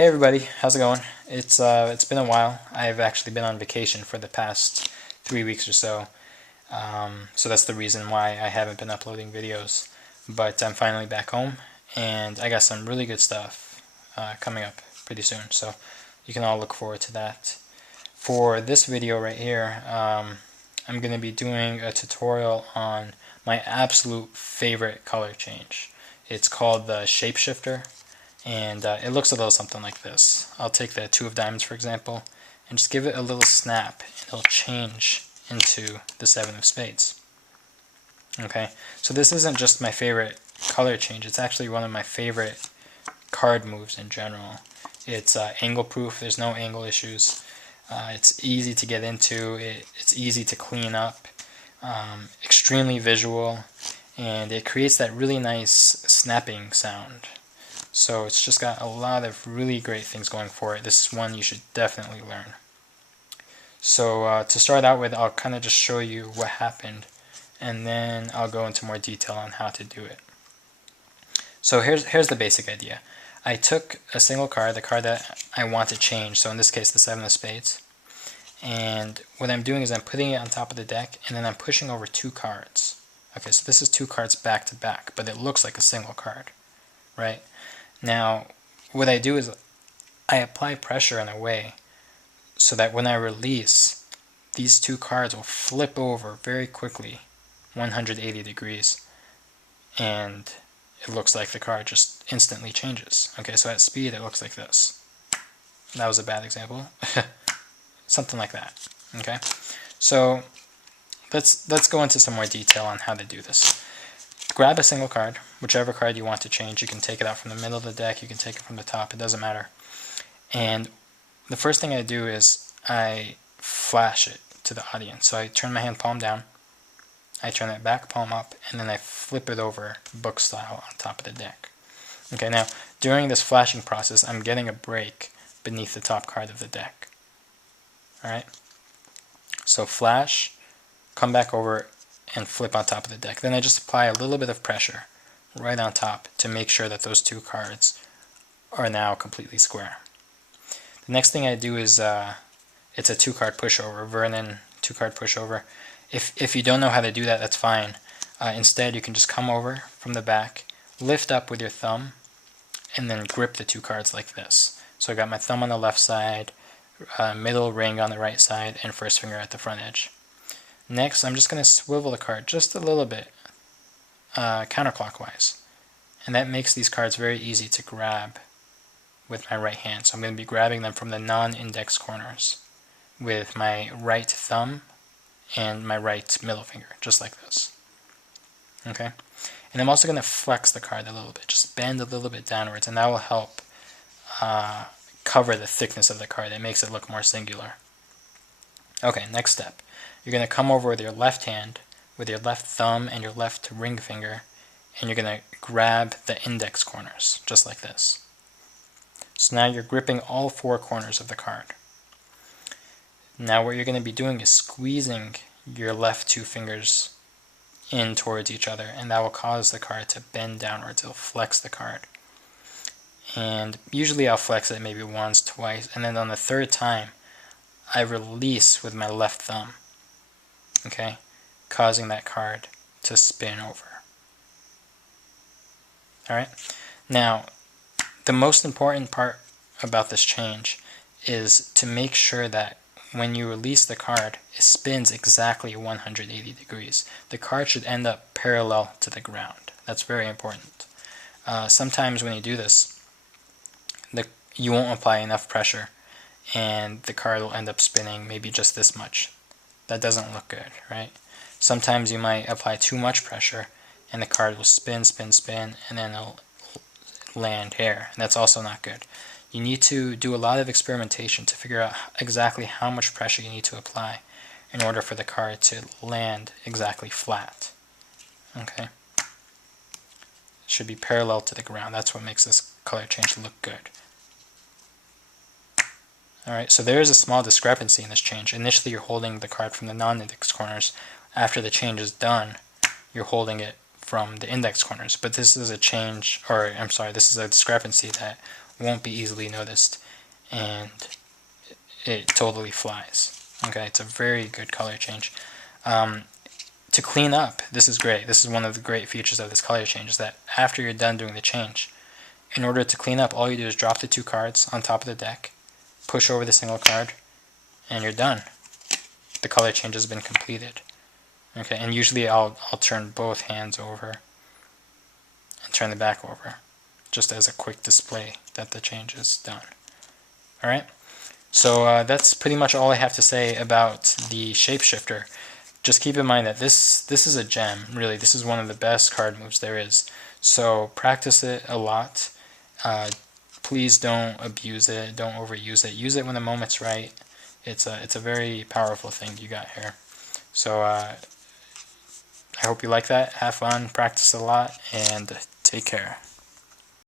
Hey everybody, how's it going? It's been a while. I've actually been on vacation for the past 3 weeks or so. So that's the reason why I haven't been uploading videos. But I'm finally back home, and I got some really good stuff coming up pretty soon. So you can all look forward to that. For this video right here, I'm going to be doing a tutorial on my absolute favorite color change. It's called the ShapeShifter. And it looks a little something like this. I'll take the 2 of diamonds, for example, and just give it a little snap, and it'll change into the 7 of spades. Okay, so this isn't just my favorite color change, it's actually one of my favorite card moves in general. It's angle proof, there's no angle issues. It's easy to get into, it's easy to clean up, extremely visual, and it creates that really nice snapping sound. So it's just got a lot of really great things going for it. This is one you should definitely learn. So to start out with, I'll kind of just show you what happened, and then I'll go into more detail on how to do it. So here's the basic idea. I took a single card, the card that I want to change, so in this case the 7 of spades, and what I'm doing is I'm putting it on top of the deck, and then I'm pushing over 2 cards. Okay, so this is 2 cards back to back, but it looks like a single card, right? Now, what I do is I apply pressure in a way so that when I release, these 2 cards will flip over very quickly, 180 degrees, and it looks like the card just instantly changes. Okay, so at speed it looks like this. That was a bad example. Something like that. Okay, so let's go into some more detail on how to do this. Grab a single card, whichever card you want to change. You can take it out from the middle of the deck, you can take it from the top, it doesn't matter. And the first thing I do is I flash it to the audience. So I turn my hand palm down, I turn it back palm up, and then I flip it over book style on top of the deck. Okay, now during this flashing process, I'm getting a break beneath the top card of the deck. Alright, so flash, come back over, and flip on top of the deck. Then I just apply a little bit of pressure right on top to make sure that those 2 cards are now completely square. The next thing I do is it's a 2-card pushover, Vernon 2-card pushover. If you don't know how to do that, that's fine. Instead, you can just come over from the back, lift up with your thumb, and then grip the 2 cards like this. So I got my thumb on the left side, middle ring on the right side, and first finger at the front edge. Next, I'm just going to swivel the card just a little bit counterclockwise, and that makes these cards very easy to grab with my right hand. So I'm going to be grabbing them from the non-index corners with my right thumb and my right middle finger, just like this. Okay, and I'm also going to flex the card a little bit, just bend a little bit downwards, and that will help cover the thickness of the card. It makes it look more singular. Okay, next step. You're going to come over with your left hand, with your left thumb and your left ring finger, and you're going to grab the index corners, just like this. So now you're gripping all 4 corners of the card. Now what you're going to be doing is squeezing your left 2 fingers in towards each other, and that will cause the card to bend downwards. It'll flex the card. And usually I'll flex it maybe once, twice, and then on the 3rd time, I release with my left thumb. Okay, causing that card to spin over. Alright, now the most important part about this change is to make sure that when you release the card, it spins exactly 180 degrees. The card should end up parallel to the ground. That's very important. Sometimes when you do this, you won't apply enough pressure, and the card will end up spinning maybe just this much. That doesn't look good, right? Sometimes you might apply too much pressure and the card will spin, spin, spin, and then it'll land here. And that's also not good. You need to do a lot of experimentation to figure out exactly how much pressure you need to apply in order for the card to land exactly flat. Okay? It should be parallel to the ground. That's what makes this color change look good. Alright, so there is a small discrepancy in this change. Initially you're holding the card from the non-index corners. After the change is done, you're holding it from the index corners. But this is a change, or I'm sorry, this is a discrepancy that won't be easily noticed, and it totally flies. Okay, it's a very good color change. To clean up, this is great. This is one of the great features of this color change, is that after you're done doing the change, in order to clean up, all you do is drop the 2 cards on top of the deck, push over the single card, and you're done. The color change has been completed. Okay, and usually I'll turn both hands over and turn the back over, just as a quick display that the change is done. Alright, so that's pretty much all I have to say about the ShapeShifter. Just keep in mind that this is a gem, really. This is one of the best card moves there is. So practice it a lot. Please don't abuse it, don't overuse it. Use it when the moment's right. It's a very powerful thing you got here. So I hope you like that. Have fun, practice a lot, and take care.